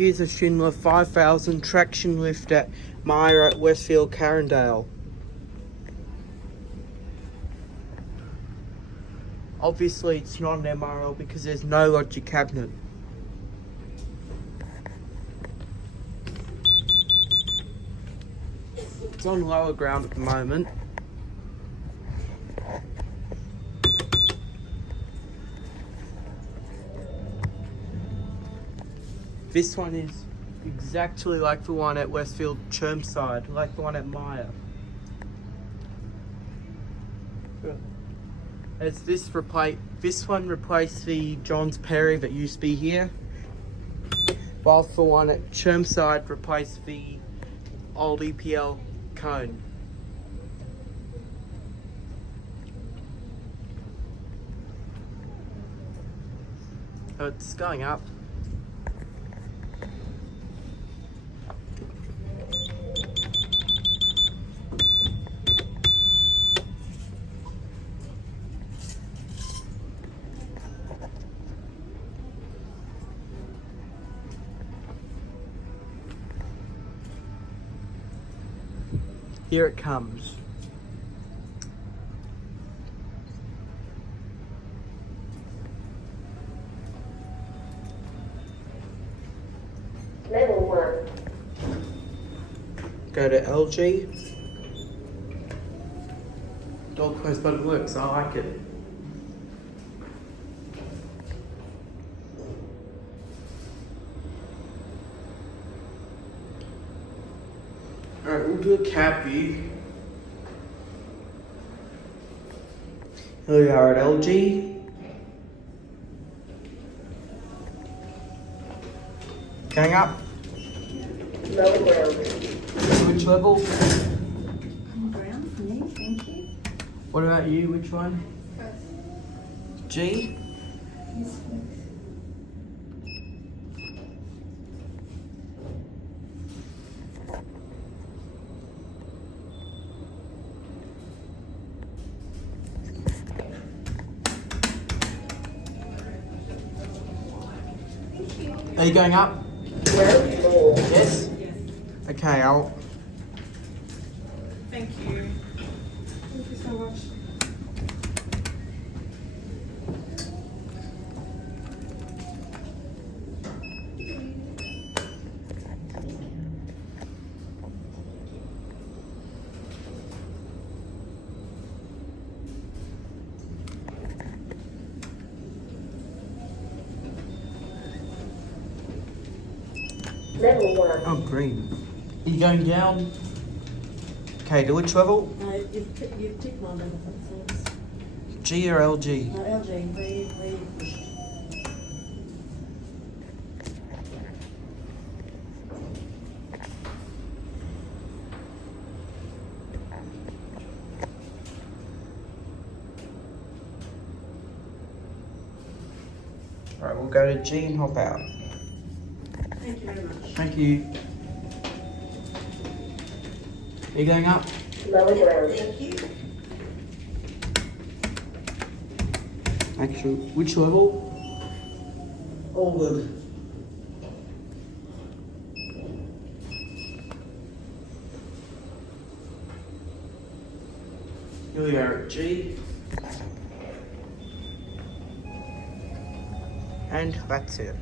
Here's a Schindler 5000 traction lift at Myer at Westfield, Carindale. Obviously it's not an MRL because there's no logic cabinet. It's on lower ground at the moment. This one is exactly like the one at Westfield Chermside, like the one at Myer. As this one replaced the Johns Perry that used to be here, whilst the one at Chermside replaced the old EPL cone. So it's going up. Here it comes. Level 1. Go to LG. Dog close, but it works. I like it. Alright, we'll do a cab view. Here we are at LG. Going up. Lower ground. Which level? Ground for me, thank you. What about you? Which one? First. G? Yes, please. Are you going up? Ground floor. Yes? Okay, I'll... Thank you. Thank you so much. Level 1. Oh, green. Are you going down? Okay, to which level? You've ticked my level, that's all. G or LG? No, LG, where you pushed. Alright, we'll go to G and hop out. Thank you very much. Thank you. Are you going up? Lower ground. Thank you. Actually, which level? All good. Here we are at G. And that's it.